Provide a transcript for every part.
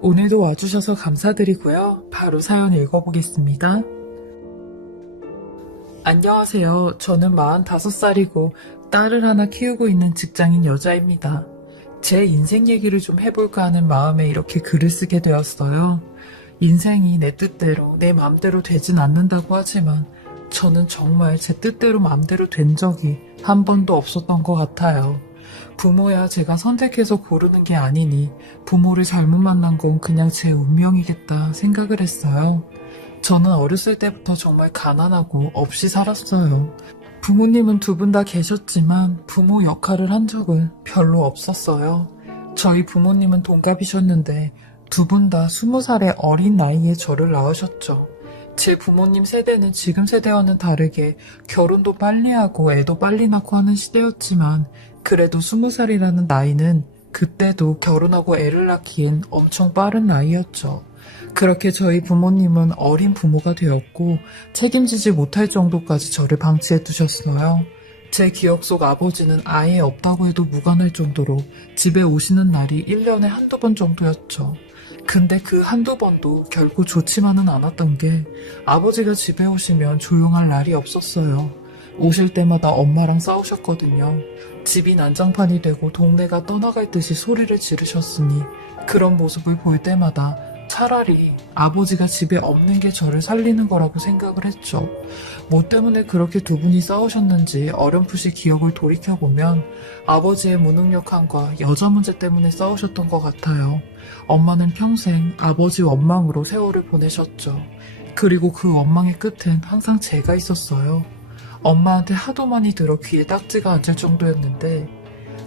오늘도 와주셔서 감사드리고요. 바로 사연 읽어보겠습니다. 안녕하세요. 저는 45살이고 딸을 하나 키우고 있는 직장인 여자입니다. 제 인생 얘기를 좀 해볼까 하는 마음에 이렇게 글을 쓰게 되었어요. 인생이 내 뜻대로 내 맘대로 되진 않는다고 하지만 저는 정말 제 뜻대로 맘대로 된 적이 한 번도 없었던 것 같아요. 부모야 제가 선택해서 고르는 게 아니니 부모를 잘못 만난 건 그냥 제 운명이겠다 생각을 했어요. 저는 어렸을 때부터 정말 가난하고 없이 살았어요. 부모님은 두 분 다 계셨지만 부모 역할을 한 적은 별로 없었어요. 저희 부모님은 동갑이셨는데 두 분 다 20살의 어린 나이에 저를 낳으셨죠. 제 부모님 세대는 지금 세대와는 다르게 결혼도 빨리 하고 애도 빨리 낳고 하는 시대였지만 그래도 20살이라는 나이는 그때도 결혼하고 애를 낳기엔 엄청 빠른 나이였죠. 그렇게 저희 부모님은 어린 부모가 되었고 책임지지 못할 정도까지 저를 방치해 두셨어요. 제 기억 속 아버지는 아예 없다고 해도 무관할 정도로 집에 오시는 날이 1년에 한두 번 정도였죠. 근데 그 한두 번도 결코 좋지만은 않았던 게 아버지가 집에 오시면 조용할 날이 없었어요. 오실 때마다 엄마랑 싸우셨거든요. 집이 난장판이 되고 동네가 떠나갈 듯이 소리를 지르셨으니 그런 모습을 볼 때마다 차라리 아버지가 집에 없는 게 저를 살리는 거라고 생각을 했죠. 뭐 때문에 그렇게 두 분이 싸우셨는지 어렴풋이 기억을 돌이켜보면 아버지의 무능력함과 여자 문제 때문에 싸우셨던 것 같아요. 엄마는 평생 아버지 원망으로 세월을 보내셨죠. 그리고 그 원망의 끝엔 항상 제가 있었어요. 엄마한테 하도 많이 들어 귀에 딱지가 앉을 정도였는데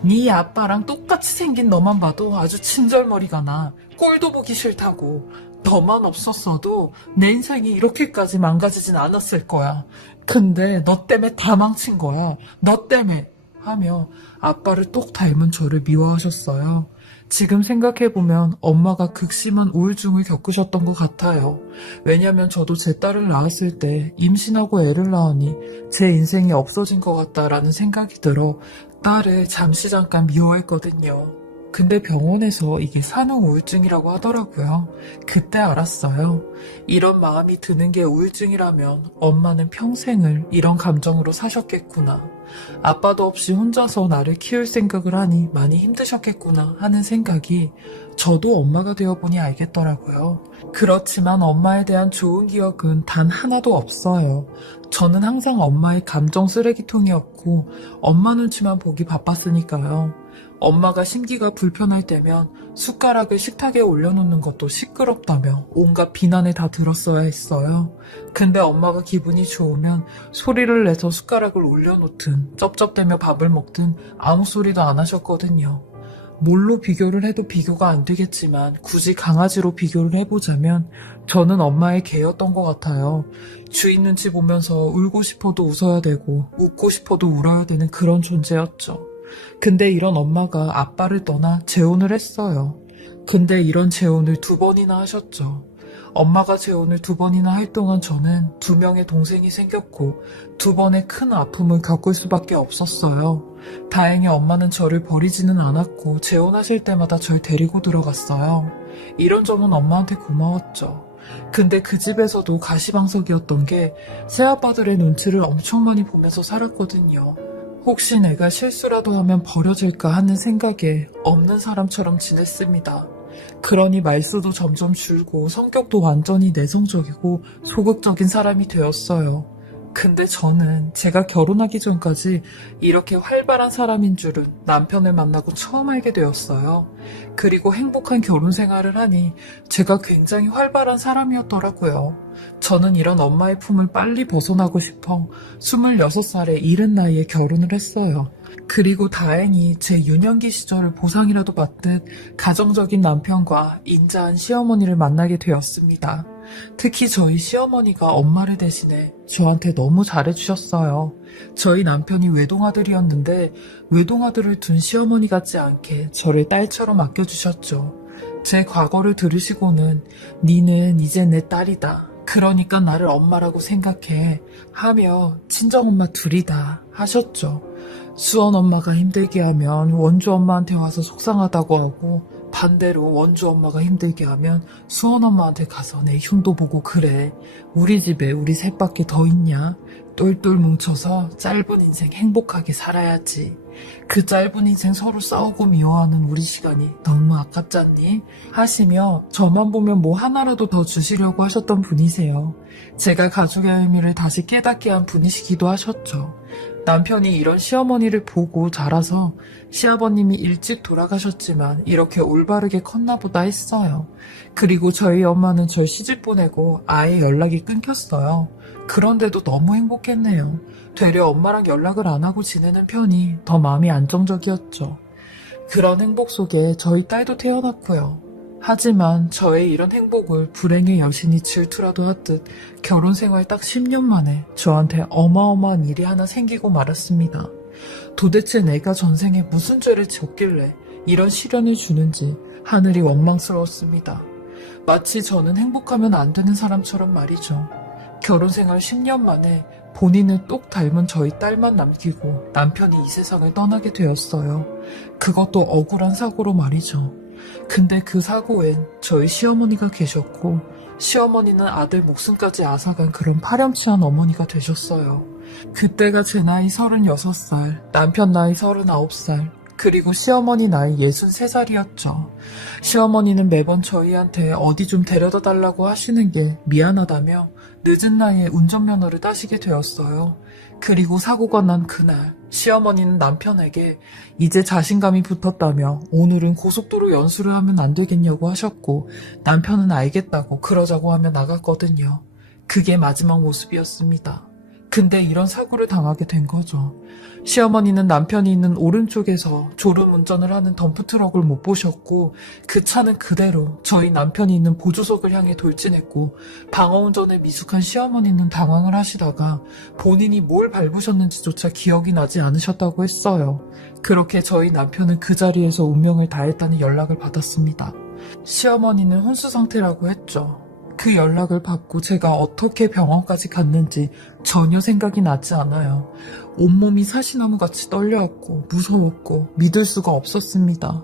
네 아빠랑 똑같이 생긴 너만 봐도 아주 친절머리가 나. 꼴도 보기 싫다고. 너만 없었어도 내 인생이 이렇게까지 망가지진 않았을 거야. 근데 너 때문에 다 망친 거야. 너 때문에. 하며 아빠를 똑 닮은 저를 미워하셨어요. 지금 생각해보면 엄마가 극심한 우울증을 겪으셨던 것 같아요. 왜냐면 저도 제 딸을 낳았을 때 임신하고 애를 낳으니 제 인생이 없어진 것 같다라는 생각이 들어 딸을 잠시 잠깐 미워했거든요. 근데 병원에서 이게 산후 우울증이라고 하더라고요. 그때 알았어요. 이런 마음이 드는 게 우울증이라면 엄마는 평생을 이런 감정으로 사셨겠구나. 아빠도 없이 혼자서 나를 키울 생각을 하니 많이 힘드셨겠구나 하는 생각이 저도 엄마가 되어보니 알겠더라고요. 그렇지만 엄마에 대한 좋은 기억은 단 하나도 없어요. 저는 항상 엄마의 감정 쓰레기통이었고 엄마 눈치만 보기 바빴으니까요. 엄마가 심기가 불편할 때면 숟가락을 식탁에 올려놓는 것도 시끄럽다며 온갖 비난을 다 들었어야 했어요. 근데 엄마가 기분이 좋으면 소리를 내서 숟가락을 올려놓든 쩝쩝대며 밥을 먹든 아무 소리도 안 하셨거든요. 뭘로 비교를 해도 비교가 안 되겠지만 굳이 강아지로 비교를 해보자면 저는 엄마의 개였던 것 같아요. 주인 눈치 보면서 울고 싶어도 웃어야 되고 웃고 싶어도 울어야 되는 그런 존재였죠. 근데 이런 엄마가 아빠를 떠나 재혼을 했어요. 근데 이런 재혼을 2번이나 하셨죠. 엄마가 재혼을 2번이나 할 동안 저는 2명의 동생이 생겼고 2번의 큰 아픔을 겪을 수밖에 없었어요. 다행히 엄마는 저를 버리지는 않았고 재혼하실 때마다 절 데리고 들어갔어요. 이런 점은 엄마한테 고마웠죠. 근데 그 집에서도 가시방석이었던 게 새아빠들의 눈치를 엄청 많이 보면서 살았거든요. 혹시 내가 실수라도 하면 버려질까 하는 생각에 없는 사람처럼 지냈습니다. 그러니 말수도 점점 줄고 성격도 완전히 내성적이고 소극적인 사람이 되었어요. 근데 저는 제가 결혼하기 전까지 이렇게 활발한 사람인 줄은 남편을 만나고 처음 알게 되었어요. 그리고 행복한 결혼 생활을 하니 제가 굉장히 활발한 사람이었더라고요. 저는 이런 엄마의 품을 빨리 벗어나고 싶어 26살에 이른 나이에 결혼을 했어요. 그리고 다행히 제 유년기 시절을 보상이라도 받듯 가정적인 남편과 인자한 시어머니를 만나게 되었습니다. 특히 저희 시어머니가 엄마를 대신해 저한테 너무 잘해주셨어요. 저희 남편이 외동아들이었는데 외동아들을 둔 시어머니 같지 않게 저를 딸처럼 아껴주셨죠. 제 과거를 들으시고는 니는 이제 내 딸이다. 그러니까 나를 엄마라고 생각해 하며 친정엄마 둘이다 하셨죠. 수원 엄마가 힘들게 하면 원주 엄마한테 와서 속상하다고 하고 반대로 원주 엄마가 힘들게 하면 수원 엄마한테 가서 내 흉도 보고 그래. 우리 집에 우리 셋밖에 더 있냐? 똘똘 뭉쳐서 짧은 인생 행복하게 살아야지. 그 짧은 인생 서로 싸우고 미워하는 우리 시간이 너무 아깝잖니? 하시며 저만 보면 뭐 하나라도 더 주시려고 하셨던 분이세요. 제가 가족의 의미를 다시 깨닫게 한 분이시기도 하셨죠. 남편이 이런 시어머니를 보고 자라서 시아버님이 일찍 돌아가셨지만 이렇게 올바르게 컸나 보다 했어요. 그리고 저희 엄마는 절 시집 보내고 아예 연락이 끊겼어요. 그런데도 너무 행복했네요. 되려 엄마랑 연락을 안 하고 지내는 편이 더 마음이 안정적이었죠. 그런 행복 속에 저희 딸도 태어났고요. 하지만 저의 이런 행복을 불행의 여신이 질투라도 하듯 결혼 생활 딱 10년 만에 저한테 어마어마한 일이 하나 생기고 말았습니다. 도대체 내가 전생에 무슨 죄를 지었길래 이런 시련을 주는지 하늘이 원망스러웠습니다. 마치 저는 행복하면 안 되는 사람처럼 말이죠. 결혼 생활 10년 만에 본인을 똑 닮은 저희 딸만 남기고 남편이 이 세상을 떠나게 되었어요. 그것도 억울한 사고로 말이죠. 근데 그 사고엔 저희 시어머니가 계셨고 시어머니는 아들 목숨까지 앗아간 그런 파렴치한 어머니가 되셨어요. 그때가 제 나이 36살, 남편 나이 39살, 그리고 시어머니 나이 63살이었죠. 시어머니는 매번 저희한테 어디 좀 데려다 달라고 하시는 게 미안하다며 늦은 나이에 운전면허를 따시게 되었어요. 그리고 사고가 난 그날 시어머니는 남편에게 이제 자신감이 붙었다며 오늘은 고속도로 연수를 하면 안 되겠냐고 하셨고 남편은 알겠다고 그러자고 하며 나갔거든요. 그게 마지막 모습이었습니다. 근데 이런 사고를 당하게 된 거죠. 시어머니는 남편이 있는 오른쪽에서 졸음 운전을 하는 덤프트럭을 못 보셨고 그 차는 그대로 저희 남편이 있는 보조석을 향해 돌진했고 방어운전에 미숙한 시어머니는 당황을 하시다가 본인이 뭘 밟으셨는지조차 기억이 나지 않으셨다고 했어요. 그렇게 저희 남편은 그 자리에서 운명을 다했다는 연락을 받았습니다. 시어머니는 혼수 상태라고 했죠. 그 연락을 받고 제가 어떻게 병원까지 갔는지 전혀 생각이 나지 않아요. 온몸이 사시나무같이 떨려왔고 무서웠고 믿을 수가 없었습니다.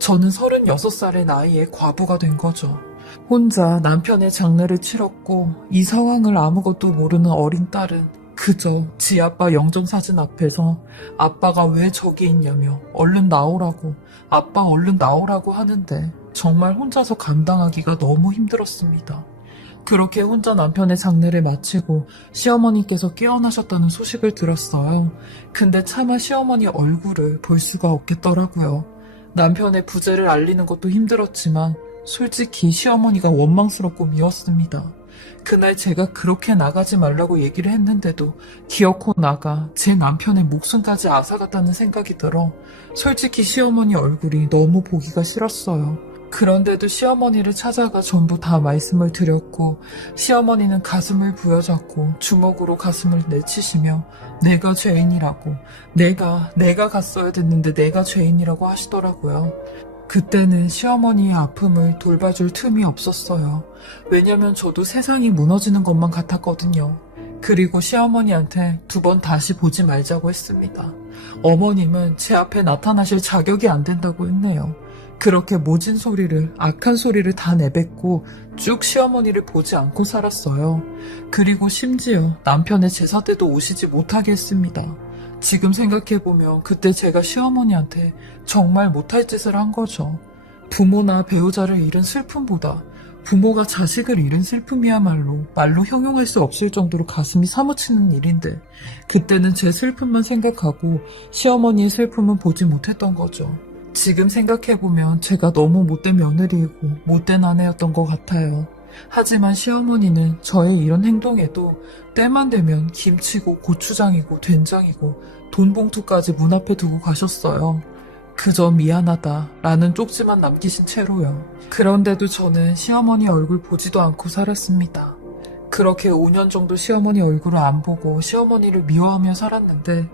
저는 36살의 나이에 과부가 된 거죠. 혼자 남편의 장례를 치렀고 이 상황을 아무것도 모르는 어린 딸은 그저 지 아빠 영정사진 앞에서 아빠가 왜 저기 있냐며 얼른 나오라고 아빠 얼른 나오라고 하는데 정말 혼자서 감당하기가 너무 힘들었습니다. 그렇게 혼자 남편의 장례를 마치고 시어머니께서 깨어나셨다는 소식을 들었어요. 근데 차마 시어머니 얼굴을 볼 수가 없겠더라고요. 남편의 부재를 알리는 것도 힘들었지만 솔직히 시어머니가 원망스럽고 미웠습니다. 그날 제가 그렇게 나가지 말라고 얘기를 했는데도 기어코 나가 제 남편의 목숨까지 앗아갔다는 생각이 들어 솔직히 시어머니 얼굴이 너무 보기가 싫었어요. 그런데도 시어머니를 찾아가 전부 다 말씀을 드렸고 시어머니는 가슴을 부여잡고 주먹으로 가슴을 내치시며 내가 죄인이라고 내가 갔어야 됐는데 내가 죄인이라고 하시더라고요. 그때는 시어머니의 아픔을 돌봐줄 틈이 없었어요. 왜냐면 저도 세상이 무너지는 것만 같았거든요. 그리고 시어머니한테 2번 다시 보지 말자고 했습니다. 어머님은 제 앞에 나타나실 자격이 안 된다고 했네요. 그렇게 모진 소리를, 악한 소리를 다 내뱉고 쭉 시어머니를 보지 않고 살았어요. 그리고 심지어 남편의 제사 때도 오시지 못하게 했습니다. 지금 생각해보면 그때 제가 시어머니한테 정말 못할 짓을 한 거죠. 부모나 배우자를 잃은 슬픔보다 부모가 자식을 잃은 슬픔이야말로 말로 형용할 수 없을 정도로 가슴이 사무치는 일인데 그때는 제 슬픔만 생각하고 시어머니의 슬픔은 보지 못했던 거죠. 지금 생각해보면 제가 너무 못된 며느리이고 못된 아내였던 것 같아요. 하지만 시어머니는 저의 이런 행동에도 때만 되면 김치고 고추장이고 된장이고 돈 봉투까지 문 앞에 두고 가셨어요. 그저 미안하다 라는 쪽지만 남기신 채로요. 그런데도 저는 시어머니 얼굴 보지도 않고 살았습니다. 그렇게 5년 정도 시어머니 얼굴을 안 보고 시어머니를 미워하며 살았는데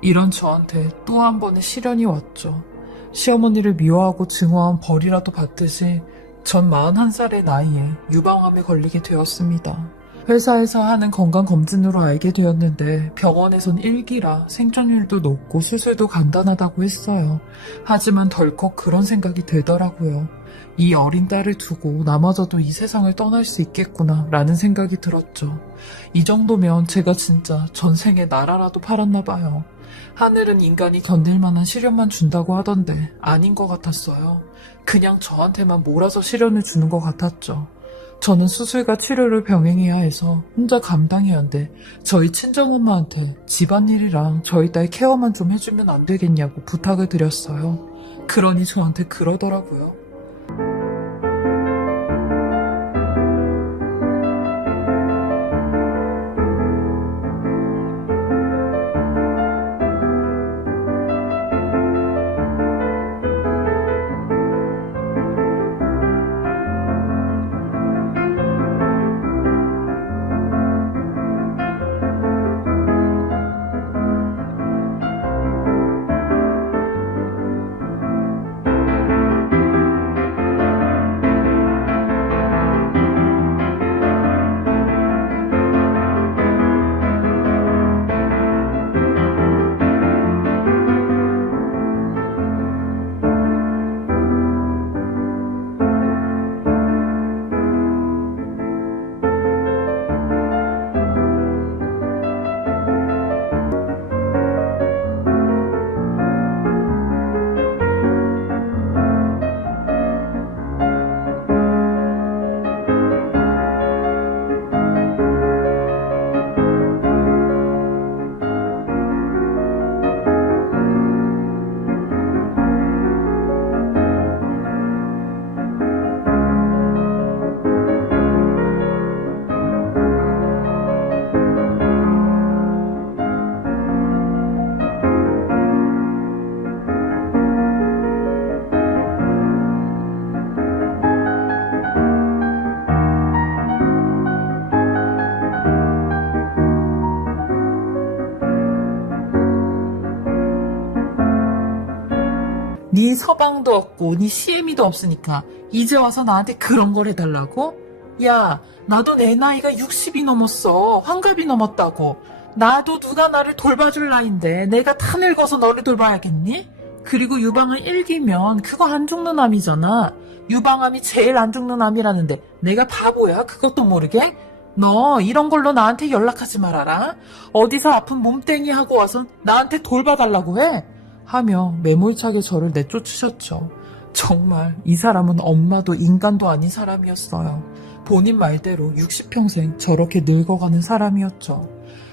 이런 저한테 또 한 번의 시련이 왔죠. 시어머니를 미워하고 증오한 벌이라도 받듯이 전 41살의 나이에 유방암에 걸리게 되었습니다. 회사에서 하는 건강검진으로 알게 되었는데 병원에선 1기라 생존율도 높고 수술도 간단하다고 했어요. 하지만 덜컥 그런 생각이 들더라고요. 이 어린 딸을 두고 나마저도 이 세상을 떠날 수 있겠구나 라는 생각이 들었죠. 이 정도면 제가 진짜 전생에 나라라도 팔았나 봐요. 하늘은 인간이 견딜 만한 시련만 준다고 하던데 아닌 것 같았어요. 그냥 저한테만 몰아서 시련을 주는 것 같았죠. 저는 수술과 치료를 병행해야 해서 혼자 감당해야 하는데 저희 친정엄마한테 집안일이랑 저희 딸 케어만 좀 해주면 안 되겠냐고 부탁을 드렸어요. 그러니 저한테 그러더라고요. 네 서방도 없고 네 시애미도 없으니까 이제 와서 나한테 그런 걸 해달라고? 야, 나도 내 나이가 60이 넘었어. 환갑이 넘었다고. 나도 누가 나를 돌봐줄 나이인데 내가 다 늙어서 너를 돌봐야겠니? 그리고 유방암 1기면 그거 안 죽는 암이잖아. 유방암이 제일 안 죽는 암이라는데 내가 바보야? 그것도 모르게? 너 이런 걸로 나한테 연락하지 말아라. 어디서 아픈 몸땡이 하고 와서 나한테 돌봐달라고 해? 하며 매몰차게 저를 내쫓으셨죠. 정말 이 사람은 엄마도 인간도 아닌 사람이었어요. 본인 말대로 60평생 저렇게 늙어가는 사람이었죠.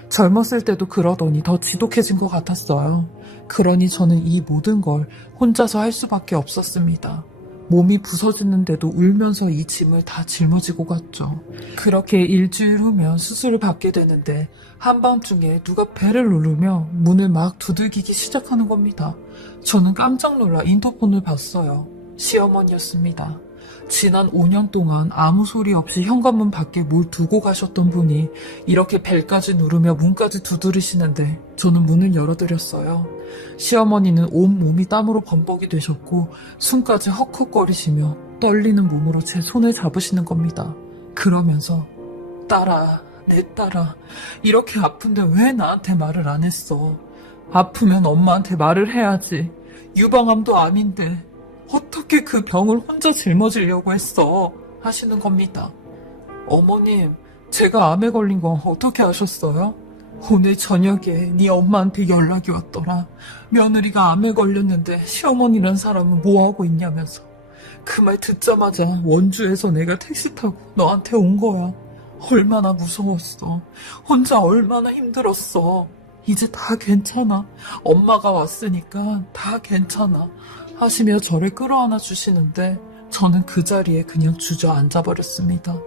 젊었을 때도 그러더니 더 지독해진 것 같았어요. 그러니 저는 이 모든 걸 혼자서 할 수밖에 없었습니다. 몸이 부서지는데도 울면서 이 짐을 다 짊어지고 갔죠. 그렇게 일주일 후면 수술을 받게 되는데 한밤중에 누가 배를 누르며 문을 막 두들기기 시작하는 겁니다. 저는 깜짝 놀라 인터폰을 봤어요. 시어머니였습니다. 지난 5년 동안 아무 소리 없이 현관문 밖에 뭘 두고 가셨던 분이 이렇게 벨까지 누르며 문까지 두드리시는데 저는 문을 열어드렸어요. 시어머니는 온몸이 땀으로 범벅이 되셨고 숨까지 헉헉거리시며 떨리는 몸으로 제 손을 잡으시는 겁니다. 그러면서 딸아, 내 딸아, 이렇게 아픈데 왜 나한테 말을 안 했어? 아프면 엄마한테 말을 해야지. 유방암도 암인데 어떻게 그 병을 혼자 짊어지려고 했어? 하시는 겁니다. 어머님, 제가 암에 걸린 거 어떻게 아셨어요? 오늘 저녁에 네 엄마한테 연락이 왔더라. 며느리가 암에 걸렸는데 시어머니란 사람은 뭐하고 있냐면서. 그 말 듣자마자 원주에서 내가 택시 타고 너한테 온 거야. 얼마나 무서웠어. 혼자 얼마나 힘들었어. 이제 다 괜찮아. 엄마가 왔으니까 다 괜찮아. 하시며 저를 끌어안아 주시는데 저는 그 자리에 그냥 주저앉아 버렸습니다.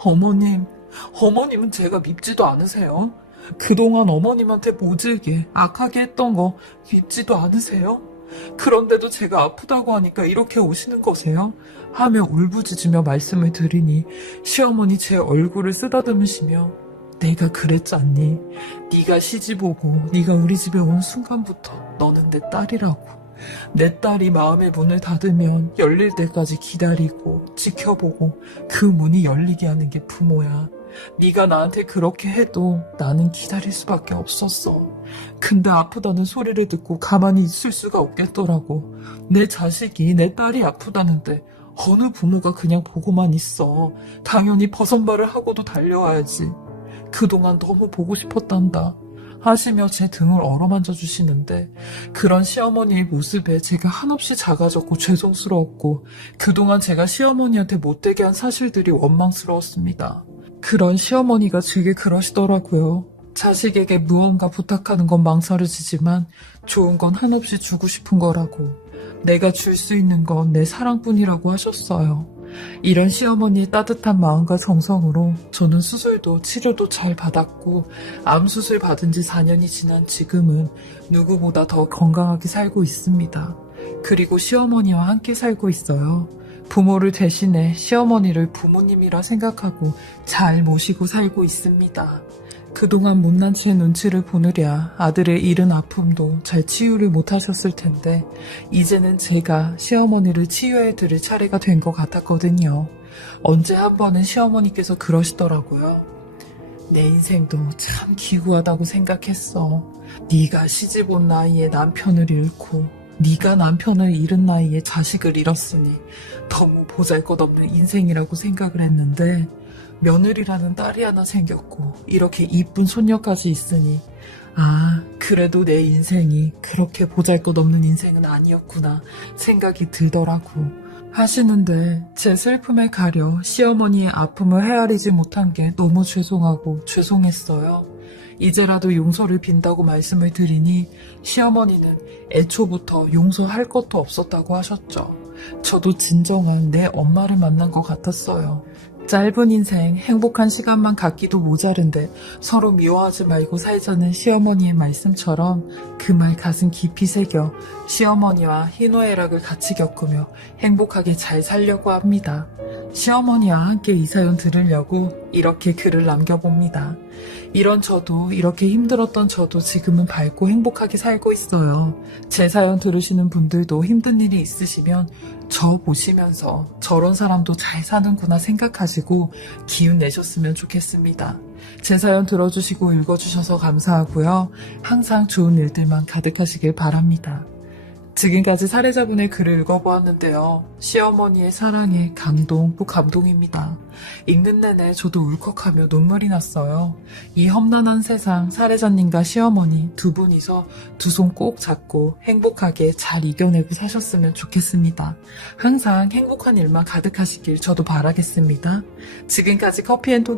어머님은 제가 밉지도 않으세요? 그동안 어머님한테 모질게 악하게 했던 거 밉지도 않으세요? 그런데도 제가 아프다고 하니까 이렇게 오시는 거세요? 하며 울부짖으며 말씀을 드리니 시어머니 제 얼굴을 쓰다듬으시며 내가 그랬잖니. 네가 시집 오고 네가 우리 집에 온 순간부터 너는 내 딸이라고. 내 딸이 마음의 문을 닫으면 열릴 때까지 기다리고 지켜보고 그 문이 열리게 하는 게 부모야. 네가 나한테 그렇게 해도 나는 기다릴 수밖에 없었어. 근데 아프다는 소리를 듣고 가만히 있을 수가 없겠더라고. 내 자식이, 내 딸이 아프다는데 어느 부모가 그냥 보고만 있어. 당연히 버선발을 하고도 달려와야지. 그동안 너무 보고 싶었단다 하시며 제 등을 어루만져 주시는데, 그런 시어머니의 모습에 제가 한없이 작아졌고 죄송스러웠고, 그동안 제가 시어머니한테 못되게 한 사실들이 원망스러웠습니다. 그런 시어머니가 제게 그러시더라고요. 자식에게 무언가 부탁하는 건 망설여지지만 좋은 건 한없이 주고 싶은 거라고. 내가 줄 수 있는 건 내 사랑뿐이라고 하셨어요. 이런 시어머니의 따뜻한 마음과 정성으로 저는 수술도 치료도 잘 받았고, 암수술 받은 지 4년이 지난 지금은 누구보다 더 건강하게 살고 있습니다. 그리고 시어머니와 함께 살고 있어요. 부모를 대신해 시어머니를 부모님이라 생각하고 잘 모시고 살고 있습니다. 그동안 못난 제 눈치를 보느랴 아들의 이른 아픔도 잘 치유를 못하셨을 텐데, 이제는 제가 시어머니를 치유해 드릴 차례가 된 것 같았거든요. 언제 한 번은 시어머니께서 그러시더라고요. 내 인생도 참 기구하다고 생각했어. 네가 시집 온 나이에 남편을 잃고 네가 남편을 잃은 나이에 자식을 잃었으니 너무 보잘것없는 인생이라고 생각을 했는데, 며느리라는 딸이 하나 생겼고 이렇게 이쁜 손녀까지 있으니 그래도 내 인생이 그렇게 보잘것없는 인생은 아니었구나 생각이 들더라고 하시는데, 제 슬픔을 가려 시어머니의 아픔을 헤아리지 못한 게 너무 죄송하고 죄송했어요. 이제라도 용서를 빈다고 말씀을 드리니 시어머니는 애초부터 용서할 것도 없었다고 하셨죠. 저도 진정한 내 엄마를 만난 것 같았어요. 짧은 인생 행복한 시간만 갖기도 모자른데 서로 미워하지 말고 살자는 시어머니의 말씀처럼 그 말 가슴 깊이 새겨 시어머니와 희노애락을 같이 겪으며 행복하게 잘 살려고 합니다. 시어머니와 함께 이 사연 들으려고 이렇게 글을 남겨봅니다. 이런 저도, 이렇게 힘들었던 저도 지금은 밝고 행복하게 살고 있어요. 제 사연 들으시는 분들도 힘든 일이 있으시면 저 보시면서 저런 사람도 잘 사는구나 생각하시고 기운 내셨으면 좋겠습니다. 제 사연 들어주시고 읽어주셔서 감사하고요. 항상 좋은 일들만 가득하시길 바랍니다. 지금까지 사례자분의 글을 읽어보았는데요. 시어머니의 사랑에 감동, 또 감동입니다. 읽는 내내 저도 울컥하며 눈물이 났어요. 이 험난한 세상, 사례자님과 시어머니 두 분이서 두 손 꼭 잡고 행복하게 잘 이겨내고 사셨으면 좋겠습니다. 항상 행복한 일만 가득하시길 저도 바라겠습니다. 지금까지 커피앤톡이었습니다.